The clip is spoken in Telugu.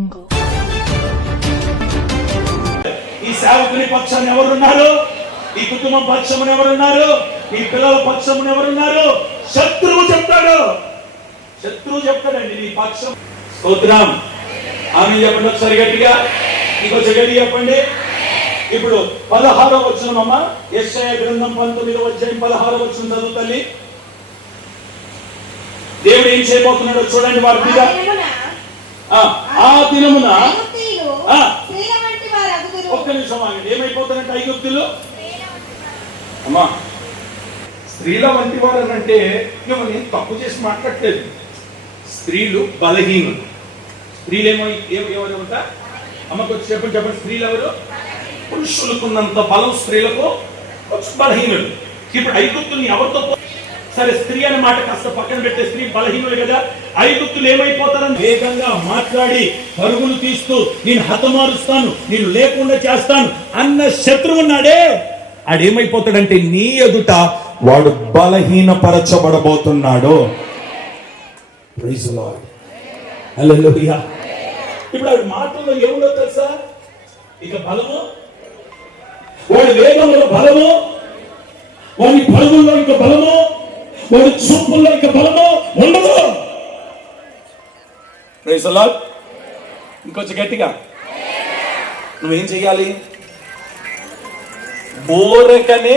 ఈ సేవకుని పక్షాన్ని ఎవరున్నారు? ఈ కుటుంబం పక్షమున ఎవరున్నారు? ఈ పిల్లల పక్షమున ఎవరున్నారు? శత్రువు చెప్తాడు. శత్రువు చెప్తాడండి నీ పక్షం. స్తోత్రం. ఆమె చెప్పండి ఒకసారి గట్టిగా. ఇంకొంచెం గట్టి చెప్పండి. ఇప్పుడు పదహారో వచ్చినమ్మా ఎస్ఐ గ్రంథం పంతొమ్మిదో వచ్చాయి పదహారో వచ్చిన చదువు తల్లి. దేవుడు ఏం చేయబోతున్నాడో చూడండి వారి మీద. ఆ దినమున. ఒక్క నిమిషం ఆగండి. ఏమైపోతారంటే ఐగుప్తులు? అమ్మా స్త్రీల వంటి వారు అంటే మేము నేను తప్పు చేసి మాట్లాడలేదు. స్త్రీలు బలహీనులు. స్త్రీలు ఏమో ఎవరు అమ్మకు వచ్చి చెప్పండి చెప్పండి స్త్రీలు ఎవరు పురుషులకున్నంత బలం స్త్రీలకు బలహీనులు. ఇప్పుడు ఐగుప్తుల్ని ఎవరితో సరే స్త్రీ అనే మాట కాస్త పక్కన పెట్టే స్త్రీ బలహీనులు కదా. ఐగుప్తులు ఏమైపోతారని వేగంగా మాట్లాడి పరుగులు తీస్తూ నేను హతమారుస్తాను నేను లేకుండా చేస్తాను అన్న శత్రువు ఉన్నాడే. ఆడేమైపోతాడంటే నీ ఎదుట వాడు బలహీనపరచబడబోతున్నాడు. ఇప్పుడు ఆవిడ మాటల్లో ఏముందో తెలుసా? ఇక బలము? వాడి వేగంలో బలము? వాడి పరుగుల్లో ఇంకా బలము? వాడి చూపుల్లో ఇక బలము ఉండదు ఇంకొంచెం గట్టిగా. నువ్వేం చెయ్యాలి? బోరకనే